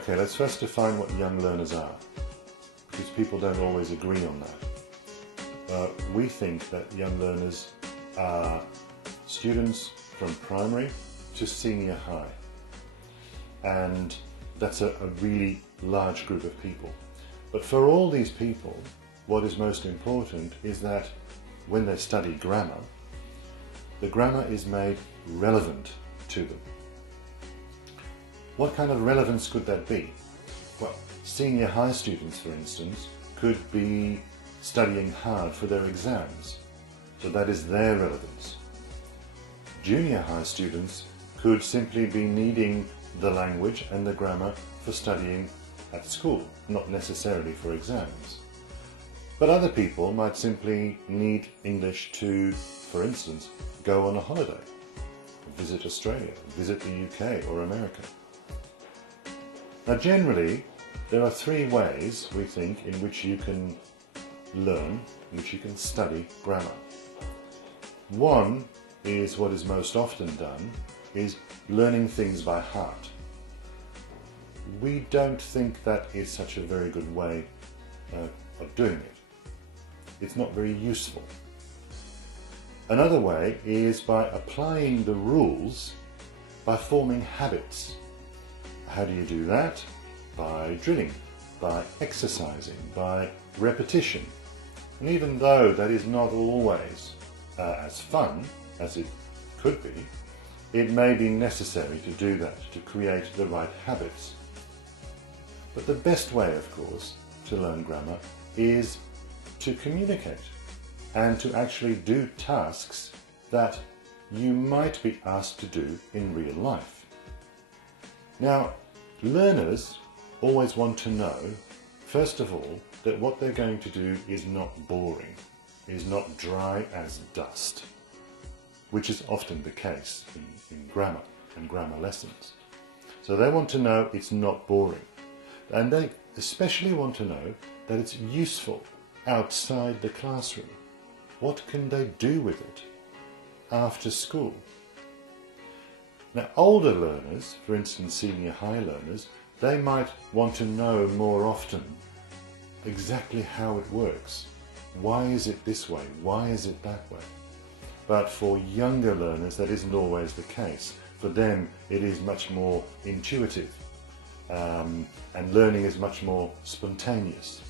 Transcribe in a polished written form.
Okay, let's first define what young learners are, because people don't always agree on that. We think that young learners are students from primary to senior high, and that's a really large group of people. But for all these people, what is most important is that when they study grammar, the grammar is made relevant to them. What kind of relevance could that be? Well, senior high students, for instance, could be studying hard for their exams, so that is their relevance. Junior high students could simply be needing the language and the grammar for studying at school, not necessarily for exams. But other people might simply need English to, for instance, go on a holiday, visit Australia, visit the UK or America. Now generally, there are three ways, we think, in which you can learn, in which you can study grammar. One is what is most often done, is learning things by heart. We don't think that is such a very good way of doing it. It's not very useful. Another way is by applying the rules, by forming habits. How do you do that? By drilling, by exercising, by repetition. And even though that is not always as fun as it could be, it may be necessary to do that, to create the right habits. But the best way, of course, to learn grammar is to communicate and to actually do tasks that you might be asked to do in real life. Now, learners always want to know, first of all, that what they're going to do is not boring, is not dry as dust, which is often the case in grammar and grammar lessons. So they want to know it's not boring. And they especially want to know that it's useful outside the classroom. What can they do with it after school? Now, older learners, for instance senior high learners, they might want to know more often exactly how it works. Why is it this way? Why is it that way? But for younger learners, that isn't always the case. For them, it is much more intuitive, and learning is much more spontaneous.